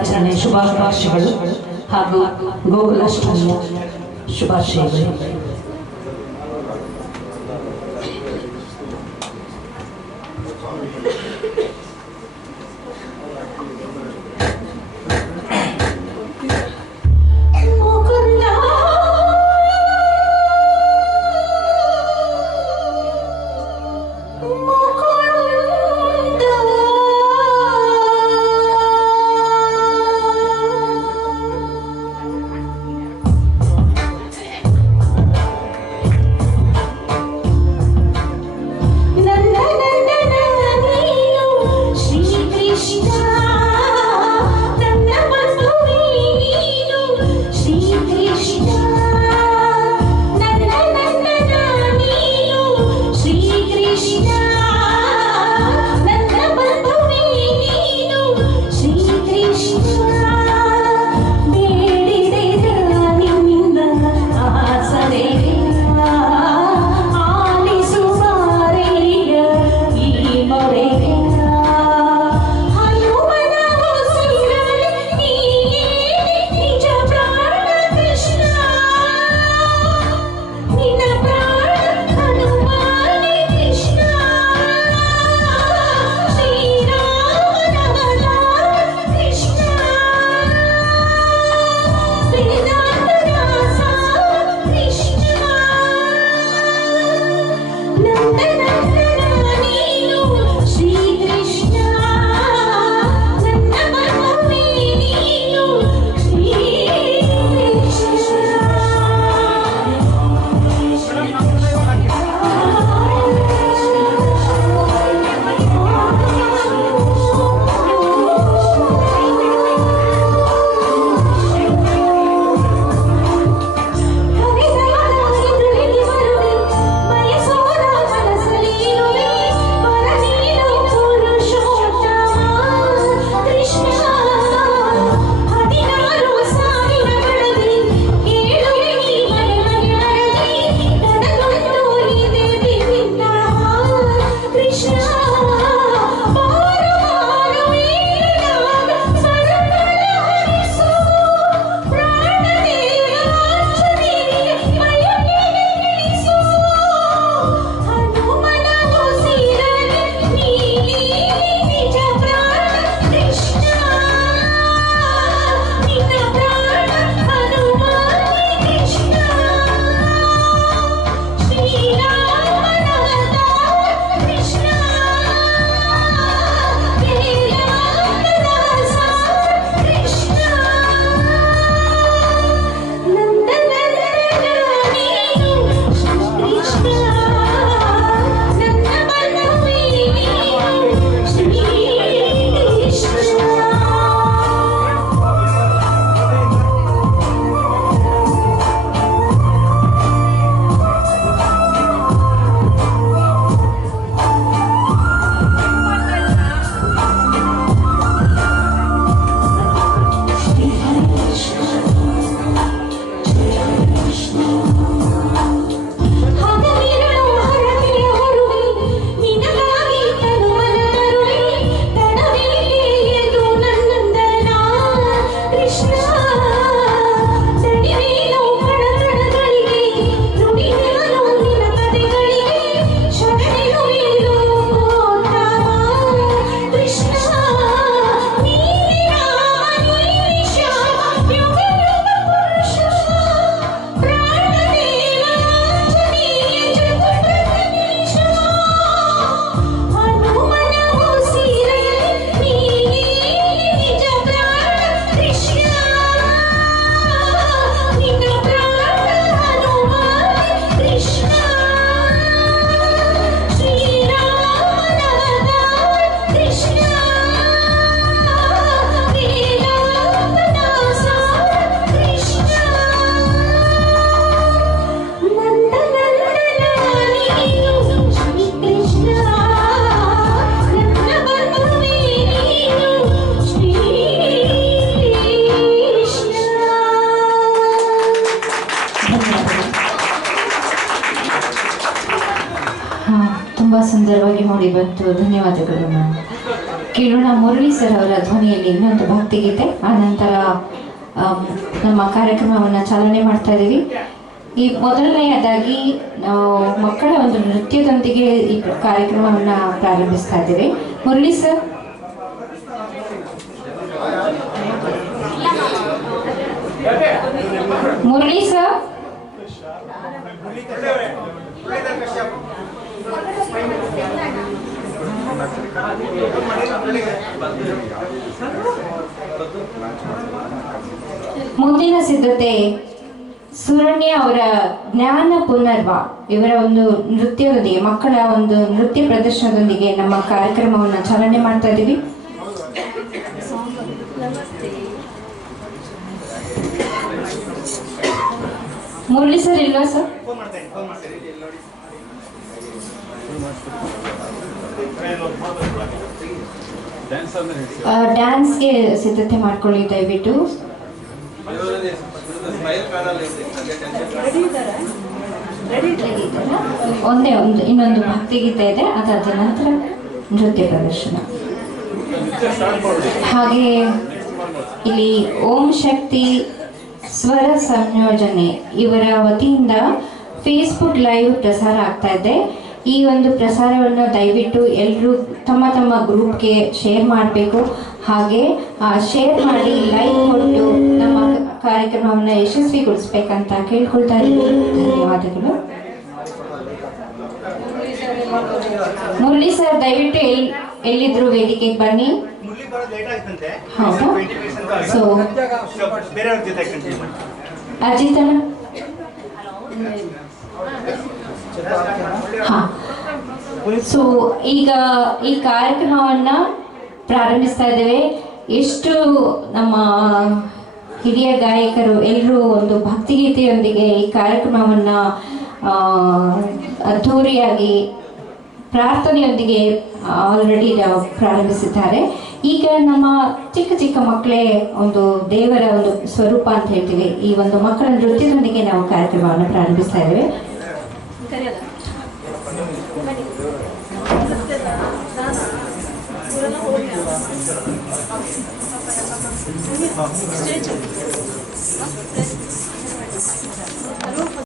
ದಿನಾಚರಣೆ ಶುಭಾಕಾಂಕ್ಷೆಗಳು ಹಾಗೂ ಗೋಕುಲಾಷ್ಟಮಿಯ ಶುಭಾಶಯಗಳು. ತುಂಬ ಸುಂದರವಾಗಿ ಮೂಡಿ ಬಂತು. ಧನ್ಯವಾದಗಳು ಮ್ಯಾಮ್. ಕೇಳೋಣ ಮುರಳಿ ಸರ್ ಅವರ ಧ್ವನಿಯಲ್ಲಿ ಇನ್ನೊಂದು ಭಕ್ತಿಗೀತೆ. ಆ ನಂತರ ನಮ್ಮ ಕಾರ್ಯಕ್ರಮವನ್ನು ಚಾಲನೆ ಮಾಡ್ತಾ ಇದ್ದೀವಿ. ಈ ಮೊದಲನೆಯದಾಗಿ ನಾವು ಮಕ್ಕಳ ಒಂದು ನೃತ್ಯದೊಂದಿಗೆ ಈ ಕಾರ್ಯಕ್ರಮವನ್ನು ಪ್ರಾರಂಭಿಸ್ತಾ ಇದ್ದೀವಿ. ಮುರಳಿ ಸರ್. ಮುರಳಿ ಸರ್. ಮುಂದಿನ ಸಿದ್ಧತೆ ಸುರಣ್ಯ ಅವರ ಜ್ಞಾನ ಪುನರ್ವ ಇವರ ಒಂದು ನೃತ್ಯದೊಂದಿಗೆ, ಮಕ್ಕಳ ಒಂದು ನೃತ್ಯ ಪ್ರದರ್ಶನದೊಂದಿಗೆ ನಮ್ಮ ಕಾರ್ಯಕ್ರಮವನ್ನು ಚಾಲನೆ ಮಾಡ್ತಾ ಇದ್ದೀವಿ. ಮುರಳಿ ಸರ್ ಇಲ್ವಾ ಸರ್? ಡ್ಯಾನ್ಸ್ಗೆ ಸಿದ್ಧತೆ ಮಾಡ್ಕೊಳ್ಳಿ ದಯವಿಟ್ಟು. ಒಂದೇ ಇನ್ನೊಂದು ಭಕ್ತಿಗೀತೆ ಇದೆ, ಅದಾದ ನಂತರ ನೃತ್ಯ ಪ್ರದರ್ಶನ. ಹಾಗೆ ಇಲ್ಲಿ ಓಂ ಶಕ್ತಿ ಸ್ವರ ಸಂಯೋಜನೆ ಇವರ ವತಿಯಿಂದ ಫೇಸ್ಬುಕ್ ಲೈವ್ ಪ್ರಸಾರ ಆಗ್ತಾ ಇದೆ. ಈ ಒಂದು ಪ್ರಸಾರವನ್ನು ದಯವಿಟ್ಟು ಎಲ್ಲರೂ ತಮ್ಮ ತಮ್ಮ ಗ್ರೂಪ್ಗೆ ಶೇರ್ ಮಾಡಬೇಕು. ಹಾಗೆ ಶೇರ್ ಮಾಡಿ ಲೈಕ್ ಕೊಟ್ಟು ನಮ್ಮ ಕಾರ್ಯಕ್ರಮವನ್ನು ಯಶಸ್ವಿಗೊಳಿಸ್ಬೇಕಂತ ಕೇಳ್ಕೊಳ್ತಾ ಇದ್ದೀನಿ. ಧನ್ಯವಾದಗಳು. ಮುರಳಿ ಸರ್ ದಯವಿಟ್ಟು ಎಲ್ಲಿದ್ರು ವೇದಿಕೆಗೆ ಬನ್ನಿ. ಹೌದಾ? ಸೊ ಅಜಿತನ ಸೊ ಈಗ ಈ ಕಾರ್ಯಕ್ರಮವನ್ನ ಪ್ರಾರಂಭಿಸ್ತಾ ಇದ್ದೇವೆ. ಎಷ್ಟು ನಮ್ಮ ಹಿರಿಯ ಗಾಯಕರು ಎಲ್ಲರೂ ಒಂದು ಭಕ್ತಿಗೀತೆಯೊಂದಿಗೆ ಈ ಕಾರ್ಯಕ್ರಮವನ್ನ ಅದ್ಧೂರಿಯಾಗಿ ಪ್ರಾರ್ಥನೆಯೊಂದಿಗೆ ಆಲ್ರೆಡಿ ಪ್ರಾರಂಭಿಸಿದ್ದಾರೆ. ಈಗ ನಮ್ಮ ಚಿಕ್ಕ ಚಿಕ್ಕ ಮಕ್ಕಳೇ ಒಂದು ದೇವರ ಒಂದು ಸ್ವರೂಪ ಅಂತ ಹೇಳ್ತೀವಿ. ಈ ಒಂದು ಮಕ್ಕಳ ನೃತ್ಯದೊಂದಿಗೆ ನಾವು ಕಾರ್ಯಕ್ರಮವನ್ನು ಪ್ರಾರಂಭಿಸ್ತಾ ಇದ್ದೇವೆ.